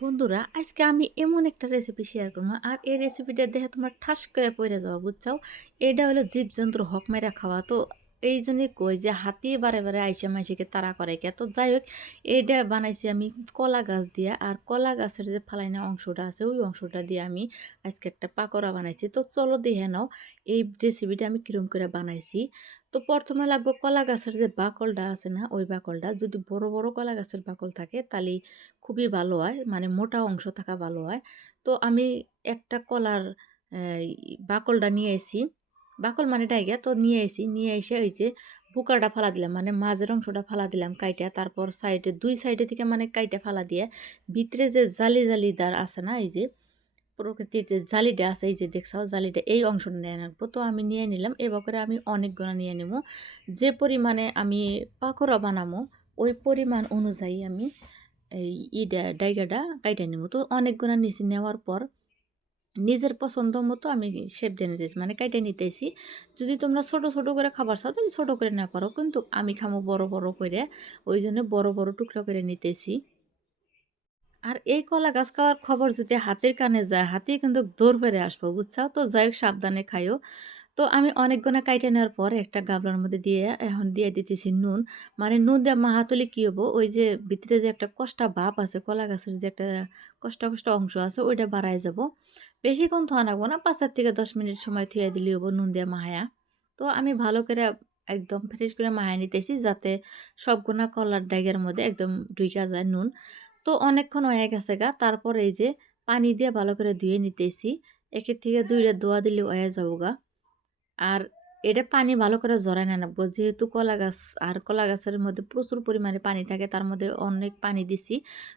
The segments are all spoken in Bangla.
বন্ধুরা, আজকে আমি এমন একটা রেসিপি শেয়ার করবো আর এই রেসিপিটা দেখে তোমরা ঠাস করে পড়ে যাওয়া বুঝছাও। এটা হলো জীবজন্তুর হক মেরা খাওয়া। তো এই জন্যই কই যে হাতি বারে বারে আইসা মাইসিকে তাড়া করে কে। তো যাই হোক, এইটা বানাইছি আমি কলা গাছ দিয়ে। আর কলা গাছের যে ফালাইনা অংশটা আছে ওই অংশটা দিয়ে আমি আজকে একটা পাকোড়া বানাইছি। তো চলো দেখে নাও এই রেসিপিটা আমি কিরম করে বানাইছি। তো প্রথমে লাগবে কলা গাছের যে বাকলটা আছে না, ওই বাকলটা যদি বড় বড় কলা গাছের বাকল থাকে তাহলে খুবই ভালো হয়, মানে মোটা অংশ থাকা ভালো হয়। তো আমি একটা কলার বাকলটা নিয়ে এসি, বাকল মানে ডাইগা তো নিয়ে এসি, নিয়ে এসে ওই যে বুকাটা ফালা দিলাম, মানে মাঝের অংশটা ফালা দিলাম কাইটা, তারপর সাইডে দুই সাইডে থেকে মানে কাইটা ফালা দিয়ে ভিতরে যে জালি জালিদার আছে না, এই যে প্রকৃতির যে জালিটা আছে এই যে দেখছাও জালিটা, এই অংশটা নিয়ে রাখবো। তো আমি নিয়ে নিলাম, এবার করে আমি অনেকগুলো নিয়ে নেব। যে পরিমাণে আমি পাকোড়া বানাবো ওই পরিমাণ অনুযায়ী আমি এই ডাইগাটা কাইটা নেব। তো অনেকগুলো নিচে নেওয়ার পর নিজের পছন্দ মতো আমি শেপ দিয়ে নিতেছি, মানে কাইটা নিতেছি। যদি তোমরা ছোট ছোট করে খাবার চাও তাহলে ছোট করে না পারো, কিন্তু আমি খামো বড় বড় করে, ওই জন্য বড় বড় টুকরা করে নিতেছি। আর এই কলা গাছ খাওয়ার খবর যদি হাতির কানে যায়, হাতি কিন্তু দৌড় ফেরে আসবো বুঝছাও। তো যাই হোক, সাবধানে খাইও। তো আমি অনেকগুলো কাইটে নেওয়ার পর একটা গামলার মধ্যে দিয়ে এখন দিয়ে দিতেছি নুন। মানে নুন দিয়ে মাহাতলি কী হবো, ওই যে ভিতরে যে একটা কষ্টা ভাব আছে, কলা গাছের যে একটা কষ্টা কষ্টা অংশ আছে ওইটা বাড়ায় যাব। বেশিক্ষণ থোয়া লাগবো না, 5 থেকে 10 মিনিট সময় থুয়ে দিলেই হবো নুন দিয়ে মাহায়া। তো আমি ভালো করে একদম ফ্রেশ করে মাহায় নিতেছি, যাতে সবগুলা কলার ডাইগের মধ্যে একদম ঢুইকা যায় নুন। তো অনেকক্ষণ হয়ে গেছে গা, তারপর এই যে পানি দিয়ে ভালো করে ধুয়ে নিতেছি। একের থেকে দুইটা ধোয়া দিলে হয়ে যাবো গা। আর এটা পানি ভালো করে জড়ায় না রাখবো, যেহেতু কলা গাছ, আর কলা গাছের মধ্যে প্রচুর পরিমাণে পানি থাকে, তার মধ্যে অনেক পানি দিছি।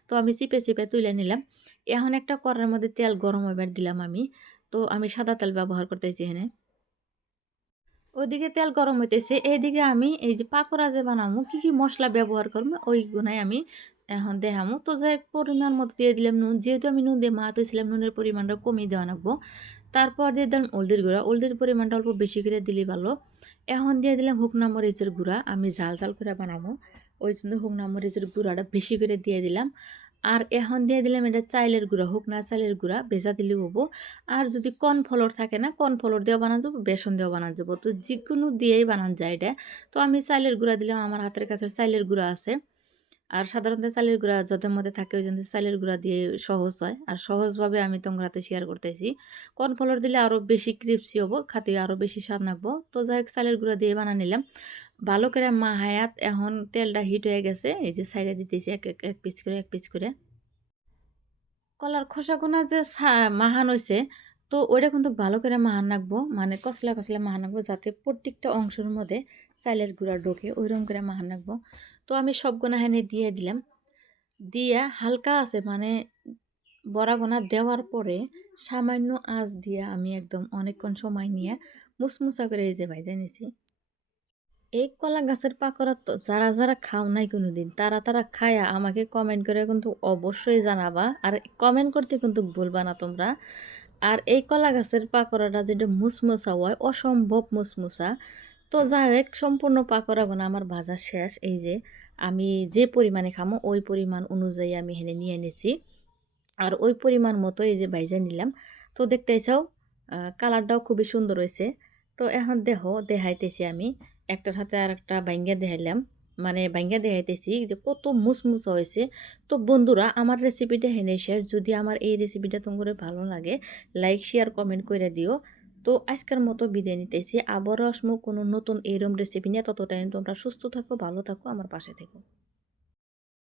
তো আমি চিপে চিপে তুলে নিলাম। এখন একটা কড়াইয়ের মধ্যে তেল গরম হইবার দিলাম আমি। তো আমি সাদা তেল ব্যবহার করতেছি এখানে। ওইদিকে তেল গরম হইতেছে, এইদিকে আমি এই যে পাকোড়া যে বানামু কি কি মশলা ব্যবহার করবো ওইগুলাই আমি এখন দেখামু। তো যাই হোক, পরিমাণ মতো দিয়ে দিলাম নুন, যেহেতু আমি নুন দিয়ে মাখাতেছিলাম নুনের পরিমাণটা কমিয়ে দেওয়া লাগবো। তারপর দিয়ে দিলাম হলদির গুঁড়া, হলদির পরিমাণটা অল্প বেশি করে দিলেই ভালো। এখন দিয়ে দিলাম শুকনা মরিচের গুঁড়া, আমি ঝাল ঝাল করে বানাবো ওই জন্য শুকনা মরিচের গুঁড়াটা বেশি করে দিয়ে দিলাম। আর এখন দিয়ে দিলাম এটা চাইলের গুঁড়া, শুকনা চাইলের গুঁড়া ভেজা দিলেও হবো। আর যদি কর্নফ্লোর থাকে না, কর্নফ্লোর দিয়েও বানানো যাবো, বেসন দিয়েও বানানো যাবো, তো যেকোনো দিয়েই বানানো যায় এটা। তো আমি চাইলের গুঁড়া দিলাম, আমার হাতের কাছে চাইলের গুঁড়া আছে। আর সাধারণত চালের গুঁড়া যাদের মধ্যে থাকে ওই জন্য চালের গুঁড়া দিয়ে সহজ হয়, আর সহজভাবে আমি তোমার হাতে শেয়ার করতেছি। কর্নফ্লোর দিলে আরও বেশি ক্রিপসি হবো, খাতে আরও বেশি স্বাদ লাগবো। তো যাই হোক, চালের গুঁড়া দিয়ে বানা নিলাম ভালো করে মাহায়াত। এখন তেলটা হিট হয়ে গেছে, এই যে সাইডে দিতেছি এক এক এক পিস করে এক পিস করে কলার খোসাগুনা যে মাহান হইছে। তো ওইটা কিন্তু ভালো করে মাহান রাখবো, মানে কচলা কচলা মাহান রাখবো, যাতে প্রত্যেকটা অংশের মধ্যে চালের গুঁড়া ঢোকে ওইরকম করে মাহান রাখবো। তো আমি সবগুনা এখানে দিয়ে দিলাম, দিয়া হালকা আছে মানে বড়াগুনা দেওয়ার পরে সামান্য আঁচ দিয়ে আমি একদম অনেকক্ষণ সময় নিয়ে মুসমুসা করে এই যে ভাইজা নিছি। এই কলা গাছের পাকোড়া তো যারা যারা খাও নাই কোনোদিন, তারা তারা খায়া আমাকে কমেন্ট করে কিন্তু অবশ্যই জানাবা, আর কমেন্ট করতে কিন্তু ভুলবা না তোমরা। আর এই কলা গাছের পাকোড়াটা যেটা মুসমুসা হয়, অসম্ভব মুসমুসা। তো যাই হোক, সম্পূর্ণ পাকোড়াগুলো আমার ভাজা শেষ। এই যে আমি যে পরিমাণে খামো ওই পরিমাণ অনুযায়ী আমি এখানে নিয়ে নিছি, আর ওই পরিমাণ মতো এই যে ভাইজা নিলাম। তো দেখতেই চাও কালারটাও খুবই সুন্দর হয়েছে। তো এখন দেখাইতেছি আমি একটার হাতে আর একটা বাইঙ্গা দেখাইলাম, মানে বাইঙ্গা দেখাইতেছি যে কত মুসমুসা হয়েছে। তো বন্ধুরা, আমার রেসিপিটা হেনে শেষ। যদি আমার এই রেসিপিটা তোমার ভালো লাগে, লাইক শেয়ার কমেন্ট করে দিও। তো আজকের মতো বিদায় নিতেছি, আবারও আসবো কোনো নতুন এরম রেসিপি নিয়ে। ততটাই তোমরা সুস্থ থাকো, ভালো থাকো, আমার পাশে থেকো।